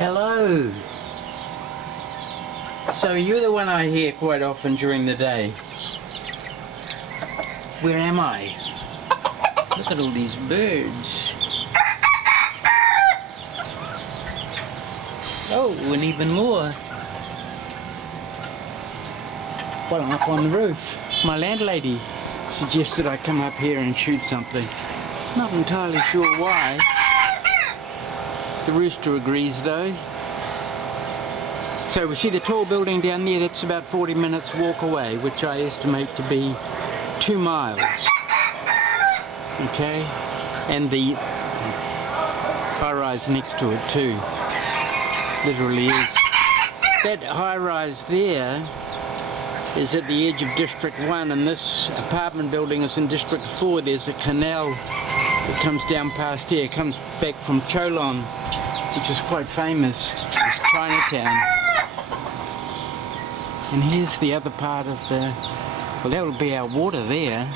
Hello. So you're the one I hear quite often during the day. Where am I? Look at all these birds. Oh, and even more. Well, I'm up on the roof. My landlady suggested I come up here and shoot something. Not entirely sure why. The rooster agrees though. So we see the tall building down there, that's about 40 minutes walk away, which I estimate to be 2 miles. Okay? And the high-rise next to it too. Literally is. That high-rise there is at the edge of District 1, and this apartment building is in District 4. There's a canal that comes down past here, comes back from Cholon, which is quite famous. It's Chinatown. And here's the other part of the, well, that will be our water there.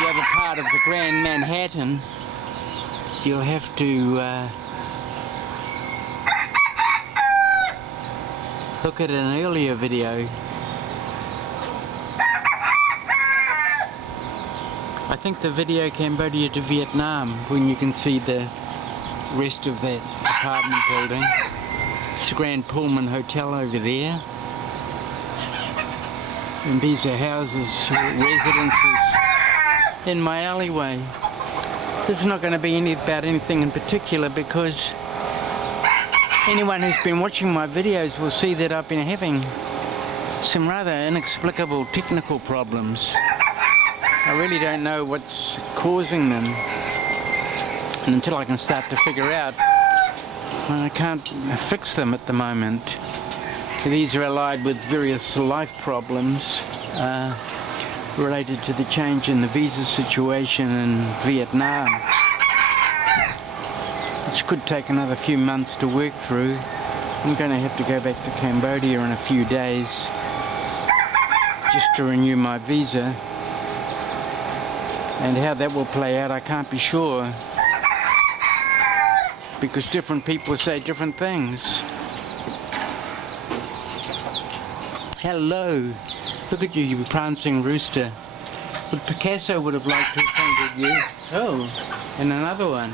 The other part of the Grand Manhattan, you'll have to look at an earlier video. I think the video Cambodia to Vietnam, when you can see the rest of that apartment building. It's the Grand Pullman Hotel over there. And these are houses, residences in my alleyway. This is not going to be about anything in particular, because anyone who's been watching my videos will see that I've been having some rather inexplicable technical problems. I really don't know what's causing them, and until I can start to figure out, well, I can't fix them at the moment. These are allied with various life problems related to the change in the visa situation in Vietnam, which could take another few months to work through. I'm going to have to go back to Cambodia in a few days just to renew my visa, and how that will play out I can't be sure, because different people say different things. Hello, look at you, you prancing rooster. But Picasso would have liked to have painted you. Oh, and another one.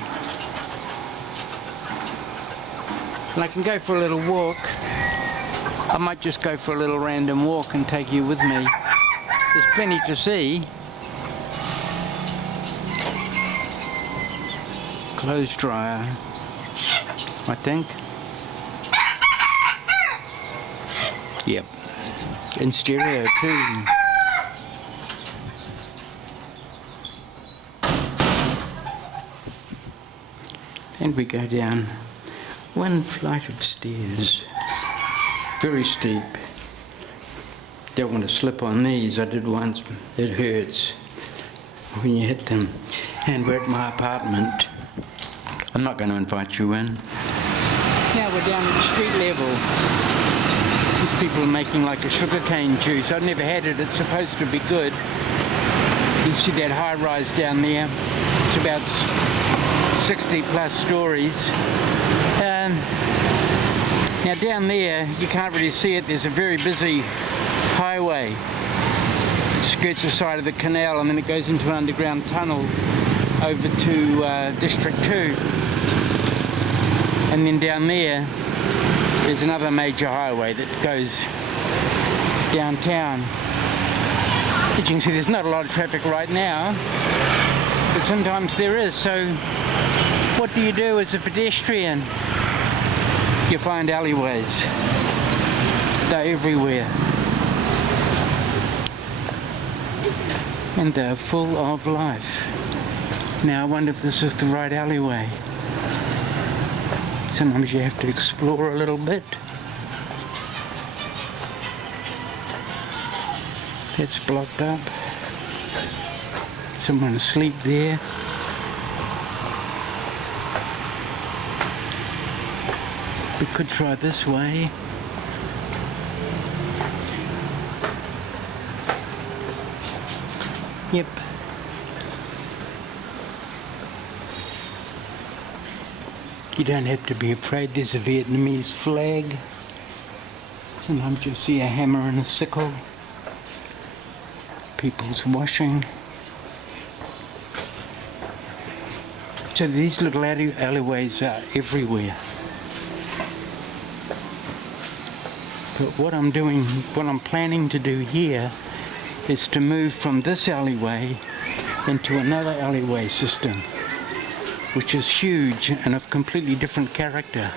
And I can go for a little walk. I might just go for a little random walk and take you with me. There's plenty to see. Clothes dryer, I think. Yep. In stereo too. And we go down one flight of stairs. Very steep. Don't want to slip on these. I did once. It hurts when you hit them. And we're at my apartment. I'm not going to invite you in. Now we're down at street level. These people are making like a sugarcane juice. I've never had it. It's supposed to be good. You see that high rise down there. It's about 60 plus stories. Now down there, you can't really see it. There's a very busy highway. It skirts the side of the canal, and then it goes into an underground tunnel over to District 2. And then down there, there's another major highway that goes downtown. As you can see, there's not a lot of traffic right now, but sometimes there is. So what do you do as a pedestrian? You find alleyways. They're everywhere. And they're full of life. Now I wonder if this is the right alleyway. Sometimes you have to explore a little bit. It's blocked up. Someone asleep there. We could try this way. Yep. You don't have to be afraid. There's a Vietnamese flag. Sometimes you'll see a hammer and a sickle. People's washing. So these little alleyways are everywhere. But what I'm planning to do here is to move from this alleyway into another alleyway system, which is huge and of completely different character.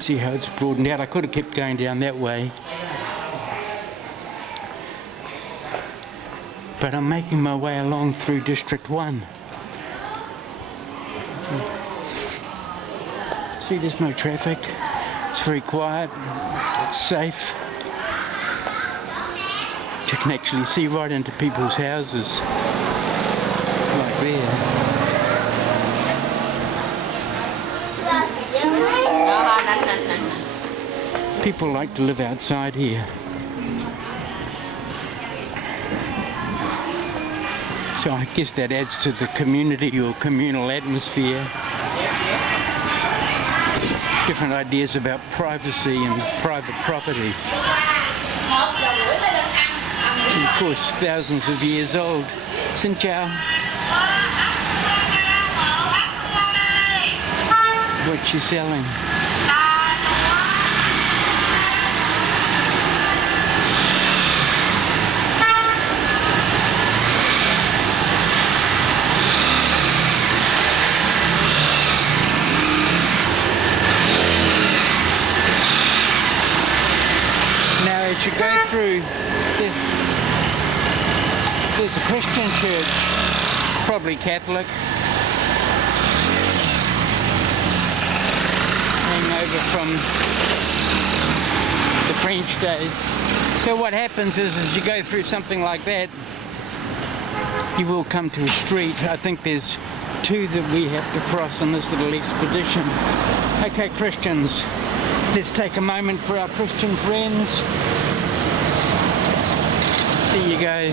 See how it's broadened out? I could have kept going down that way, but I'm making my way along through District 1. See, there's no traffic. It's very quiet. It's safe. You can actually see right into people's houses, like there. People like to live outside here. So I guess that adds to the community or communal atmosphere. Different ideas about privacy and private property. And of course, thousands of years old. Xin chào. What you selling? As you go through, there's a Christian church, probably Catholic, hanging over from the French days. So what happens is, as you go through something like that, you will come to a street. I think there's two that we have to cross on this little expedition. Okay, Christians, let's take a moment for our Christian friends. There you go.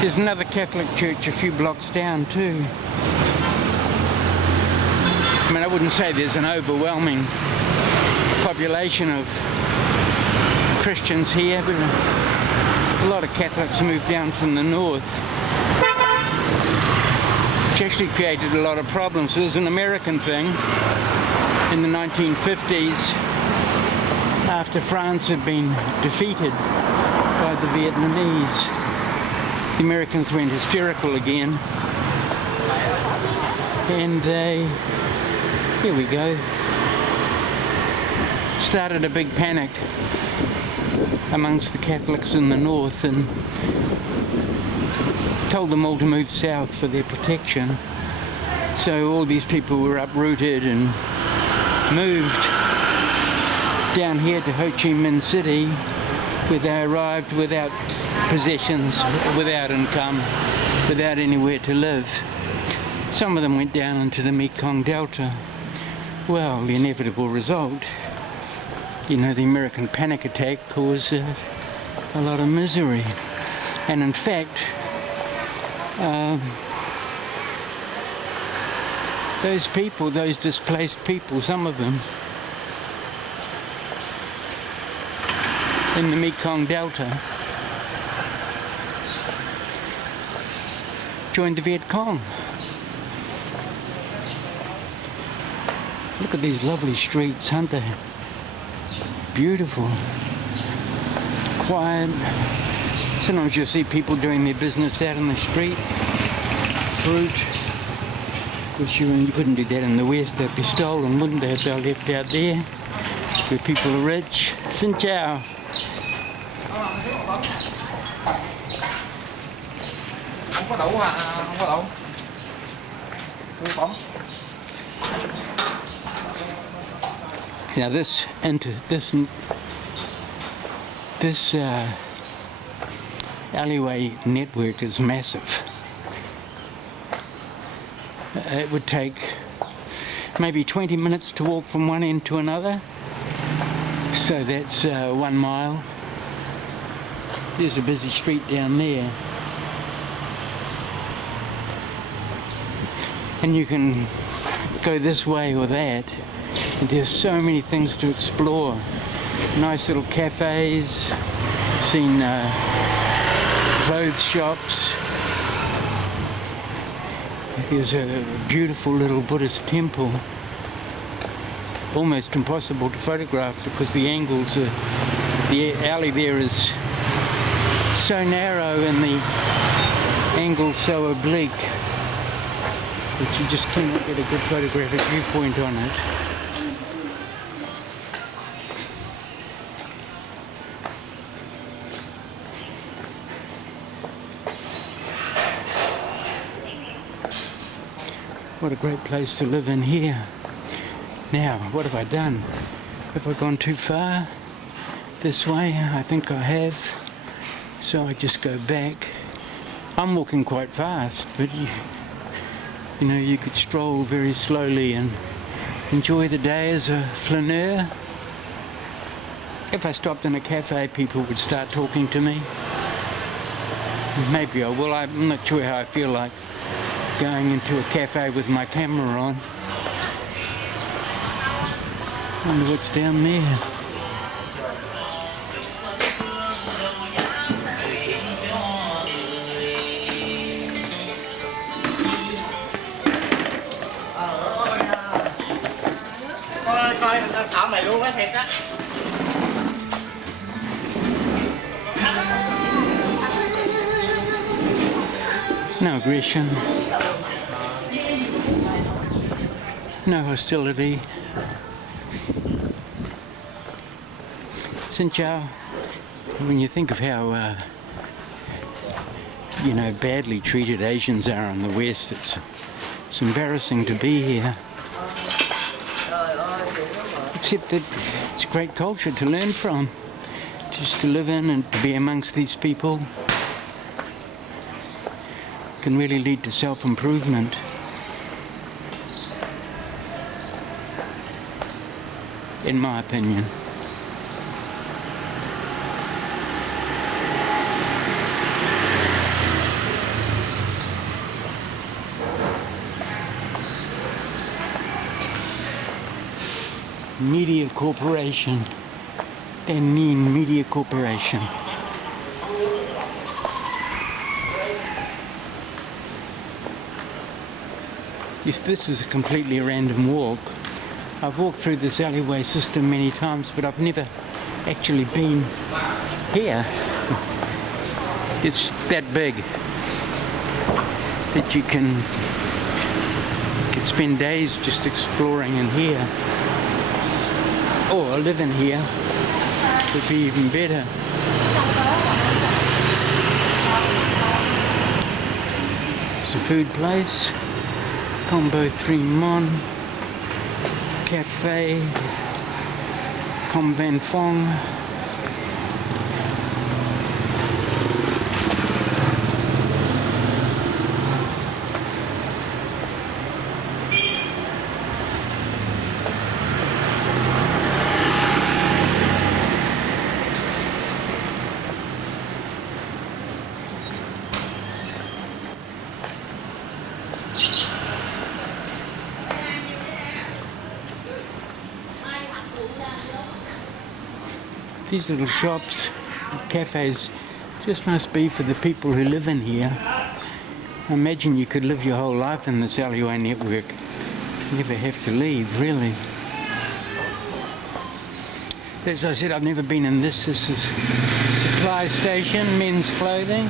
There's another Catholic church a few blocks down too. I mean, I wouldn't say there's an overwhelming population of Christians here, but a lot of Catholics moved down from the north, which actually created a lot of problems. It was an American thing in the 1950s, after France had been defeated by the Vietnamese. The Americans went hysterical again, and they, here we go, started a big panic amongst the Catholics in the north and told them all to move south for their protection. So all these people were uprooted and moved down here to Ho Chi Minh City, where they arrived without possessions, without income, without anywhere to live. Some of them went down into the Mekong Delta. Well, the inevitable result, you know, the American panic attack caused a lot of misery. And in fact, those people, those displaced people, some of them, in the Mekong Delta, joined the Viet Cong. Look at these lovely streets, aren't they? Beautiful, quiet. Sometimes you'll see people doing their business out in the street. Fruit. Of course, you couldn't do that in the West. They'd be stolen, wouldn't they, if they were left out there, where people are rich. Xin chào. Không có đậu hả? Không có đậu. Đưa bóng. Now this alleyway network is massive. It would take maybe 20 minutes to walk from one end to another. So that's 1 mile. There's a busy street down there. and you can go this way or that. And there's so many things to explore. Nice little cafes, seen clothes shops. There's a beautiful little Buddhist temple. Almost impossible to photograph because the angles are, the alley there is so narrow and the angle's so oblique that you just cannot get a good photographic viewpoint on it. What a great place to live in here. Now, what have I done? Have I gone too far this way? I think I have. So I just go back. I'm walking quite fast, but you know, you could stroll very slowly and enjoy the day as a flaneur. If I stopped in a cafe, people would start talking to me. Maybe I will. I'm not sure how I feel like going into a cafe with my camera on. I wonder what's down there. Coi thảo mày luôn á, thiệt á. No aggression. No hostility. Xin chào. When you think of how, you know, badly treated Asians are in the West, it's embarrassing to be here. Except that it's a great culture to learn from, just to live in and to be amongst these people can really lead to self-improvement. In my opinion. Media Corporation. They mean Media Corporation. Yes, this is a completely random walk. I've walked through this alleyway system many times, but I've never actually been here. It's that big that you could spend days just exploring in here. Or live in here would be even better. It's a food place. Combo 3 Mon Cafe Com Van Phong. These little shops, cafes, just must be for the people who live in here. I imagine you could live your whole life in this alleyway network. Never have to leave, really. As I said, I've never been in this. This is supply station, men's clothing.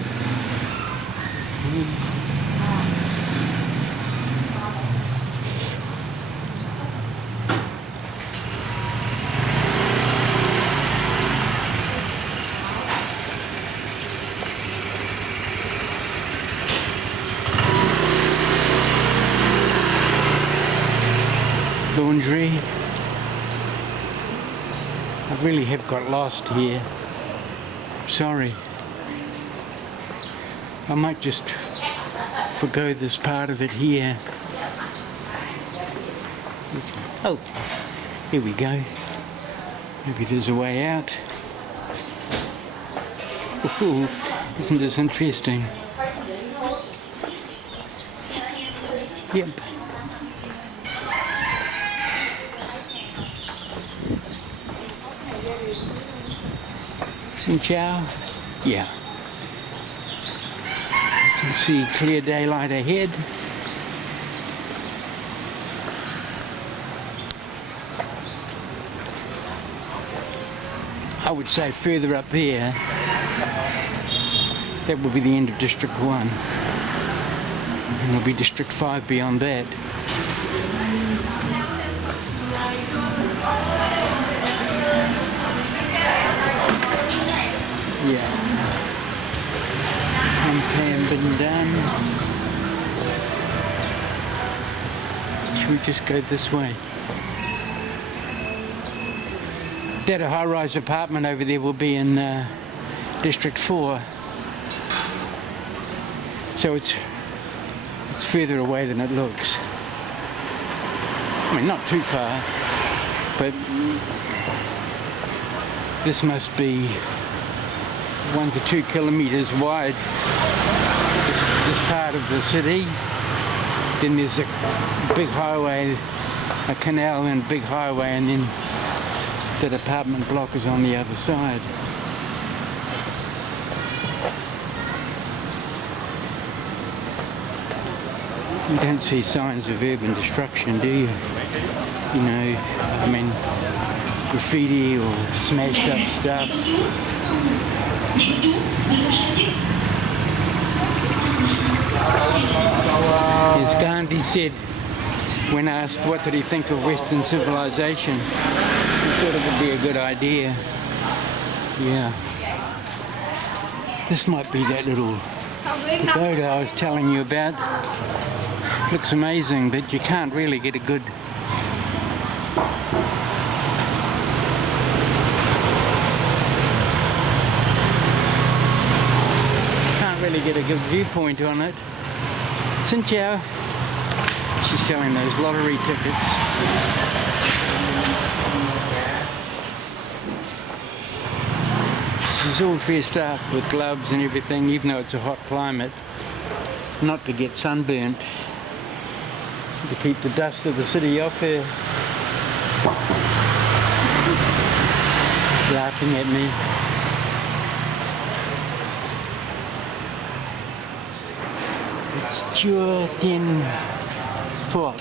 Laundry. I really have got lost here. Sorry. I might just forgo this part of it here. Oh, here we go. Maybe there's a way out. Ooh, isn't this interesting? Yep. Xin chào. Yeah. You can see clear daylight ahead. I would say further up there, that will be the end of District 1. And it'll be District 5 beyond that. Yeah. Campaign been done. Should we just go this way? That high-rise apartment over there will be in District 4. So it's further away than it looks. I mean, not too far, but this must be 1 to 2 kilometers wide, this part of the city. Then there's a big highway, a canal and a big highway, and then that apartment block is on the other side. You don't see signs of urban destruction, do you? You know, I mean, graffiti or smashed up stuff. As Gandhi said, when asked what did he think of Western civilization, he thought it would be a good idea. Yeah. This might be that little pagoda I was telling you about. Looks amazing, but you can't really get a good viewpoint on it. Xin chào. She's selling those lottery tickets. She's all dressed up with gloves and everything, even though it's a hot climate, not to get sunburnt, to keep the dust of the city off her. She's laughing at me. It's Chua Tin Phuoc.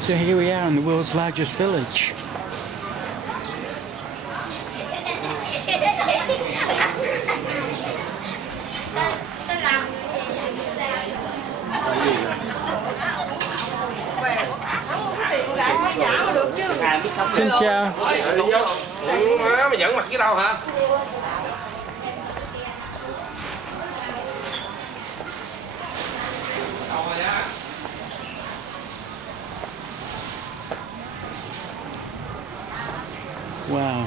So here we are in the world's largest village. Xin chào. Má mày dẫn mặt với đâu hả? Wow.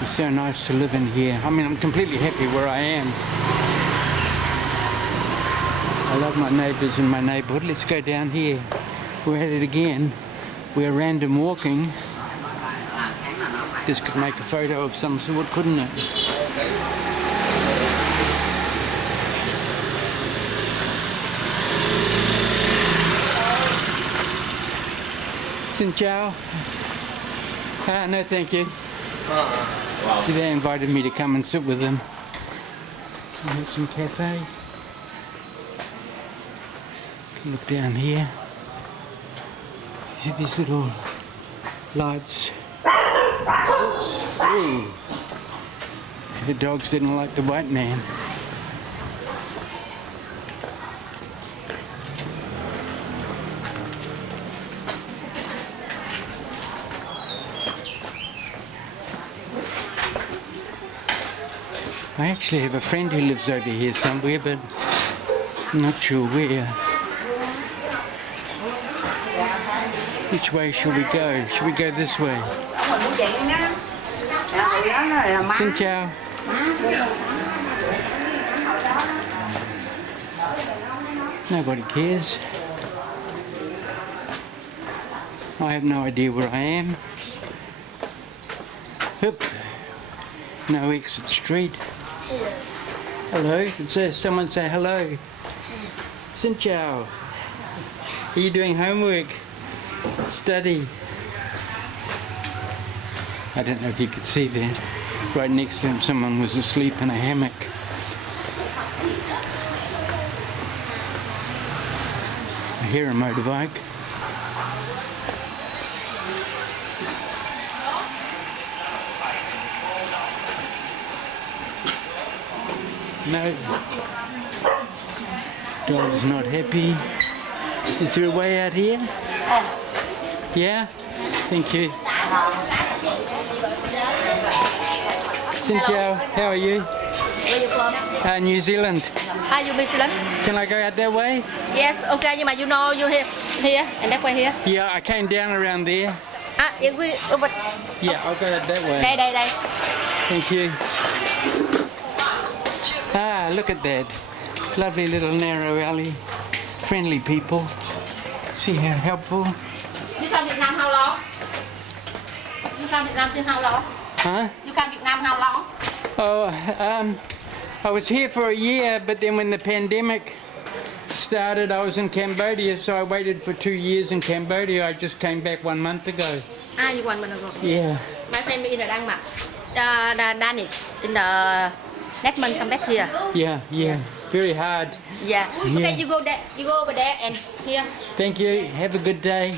It's so nice to live in here. I mean, I'm completely happy where I am. I love my neighbours in my neighbourhood. Let's go down here. We're at it again. We're random walking. This could make a photo of some sort, couldn't it? Xin chào. No, thank you. Wow. See, they invited me to come and sit with them. And have some cafe. Look down here. See these little lights? Ooh. The dogs didn't like the white man. I actually have a friend who lives over here somewhere, but I'm not sure where. Which way should we go? Should we go this way? Xin chào. Nobody cares. I have no idea where I am. Oop. No exit street. Hello. Someone say hello. Xin chào. Are you doing homework? Study? I don't know if you could see that. Right next to him, someone was asleep in a hammock. I hear a motorbike. No. Dog's not happy. Is there a way out here? Yeah? Thank you. Xin chào. How are you? Where you from? New Zealand. You New Zealand? Can I go out that way? Yes, okay, nhưng mà you know you here and that way here. Yeah, I came down around there. If we over. Yeah, I'll go out that way. Đây. Thank you. Look at that. Lovely little narrow alley. Friendly people. See how helpful? You come Vietnam how long? You come Vietnam since how long? Huh? You come Vietnam how long? I was here for a year, but then when the pandemic started, I was in Cambodia, so I waited for 2 years in Cambodia. I just came back 1 month ago. You 1 month ago? Yeah. My friend in the Denmark. Danish in the next month come back here. Yeah. Yes. Very hard. Yeah. Okay, Yeah. you go there. You go over there and here. Thank you. Have a good day.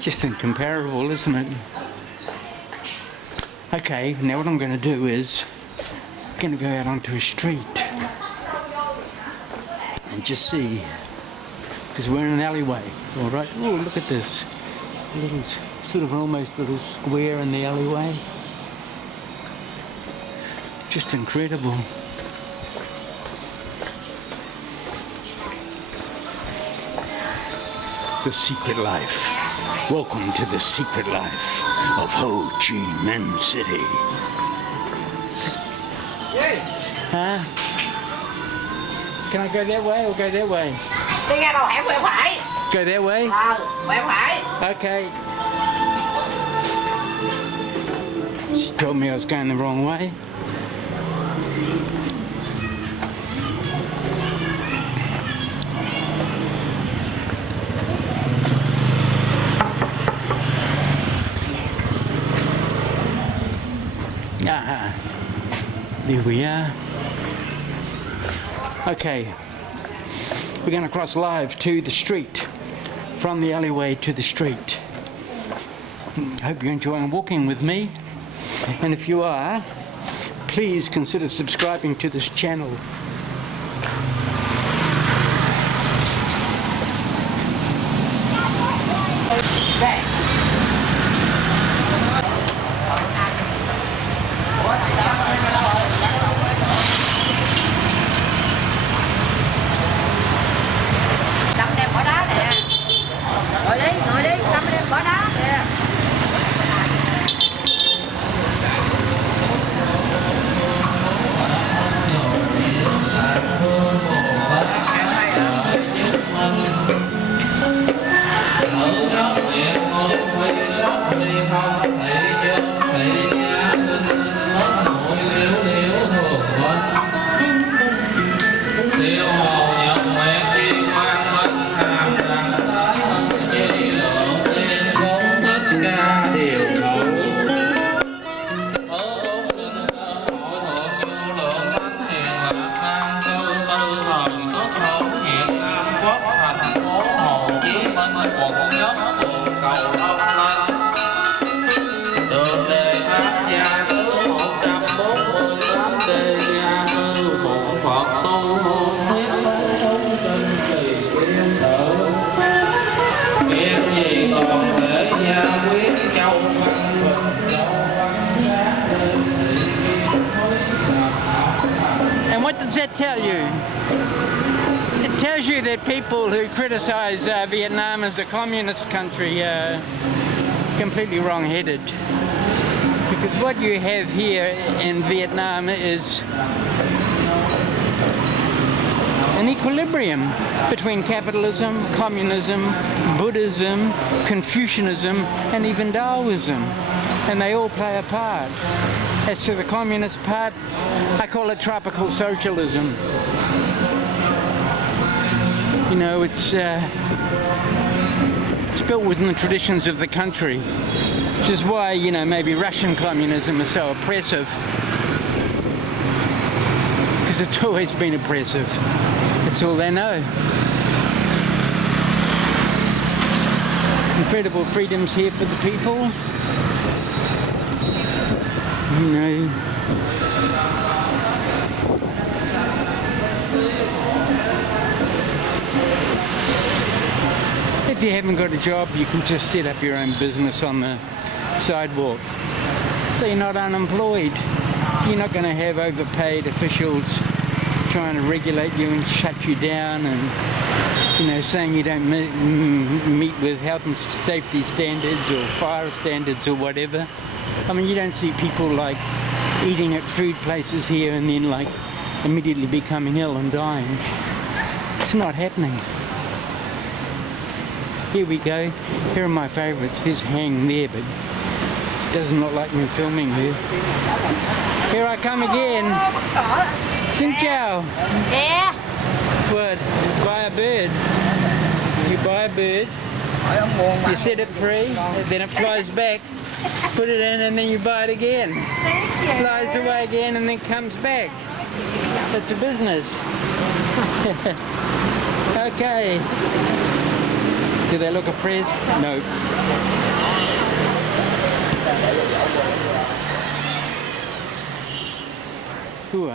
Just incomparable, isn't it? Okay, now what I'm going to do is I'm going to go out onto a street and just see, because we're in an alleyway. All right. Oh, look at this little, sort of almost little square in the alleyway. Just incredible. The secret life. Welcome to the secret life of Ho Chi Minh City. Huh? Can I go that way or go that way? Đi ra đầu hẻm quẹo phải. Go that way? Quẹo phải. Okay. She told me I was going the wrong way. There we are. Okay, we're going to cross live to the street, from the alleyway to the street. Hope you're enjoying walking with me, and if you are, please consider subscribing to this channel. Đâm đem bỏ đá nè. Ngồi đi, đâm đem bỏ đá nè. And what does that tell you? It tells you that people who criticize Vietnam as a communist country are completely wrong-headed. Because what you have here in Vietnam is an equilibrium between capitalism, communism, Buddhism, Confucianism, and even Taoism. And they all play a part. As to the communist part, I call it tropical socialism. You know, it's built within the traditions of the country, which is why, you know, maybe Russian communism is so oppressive, because it's always been oppressive. That's all they know. Incredible freedoms here for the people. You know, if you haven't got a job, you can just set up your own business on the sidewalk. So you're not unemployed. You're not going to have overpaid officials trying to regulate you and shut you down, and, you know, saying you don't meet with health and safety standards or fire standards or whatever. I mean, you don't see people like eating at food places here and then like immediately becoming ill and dying. It's not happening. Here we go. Here are my favourites. There's Hang there, but it doesn't look like me filming her. Here I come again. Xin chào. Yeah. What? Buy a bird. You buy a bird. You set it free, then it flies back. Put it in and then you buy it again. Flies away again and then comes back. It's a business. Okay. Do they look oppressed? No. Ooh,